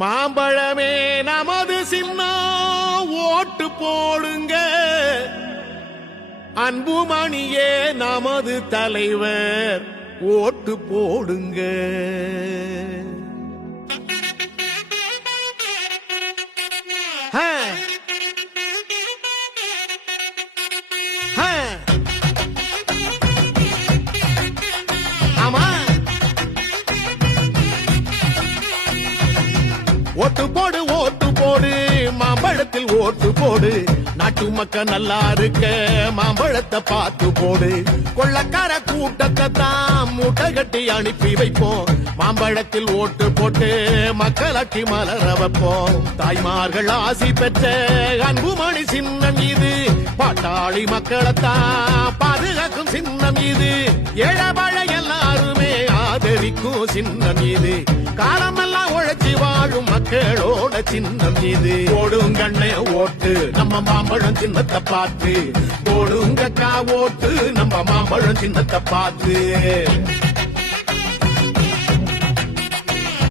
மாம்பழமே நமது சின்னம் ஓட்டு போடுங்க, அன்புமணியே நமது தலைவர் ஓட்டு போடுங்க. ஆமா, ஓட்டு போடு ஓட்டு போடு, மாம்பழத்தில் ஓட்டு போடு. நாட்டு மக்கள் நல்லா இருக்க மாம்பழத்தை பார்த்து போடு. கொள்ளக்கார கூட்டத்தை தான் மூட்டை கட்டி அனுப்பி வைப்போம். மாம்பழத்தில் ஓட்டு போட்டு மக்களாட்சி மலர வைப்போம். தாய்மார்கள் ஆசி பெற்ற அன்புமணி சின்னம் இது, பாட்டாளி மக்களைத்தான் பாதுகாக்கும் சின்னம் இது. ஏழபாழ எல்லாருமே ஆதரிக்கும் சின்னம் இது. காலமெல்லாம் உழைச்சி வாழும் மக்களோட சின்னம் இது. போடுங்கண்ணே ஓட்டு நம்ம மாம்பழம் சின்னத்தை பார்த்து, போடுங்கக்கா ஓட்டு நம்ம மாம்பழம் சின்னத்தை பார்த்து.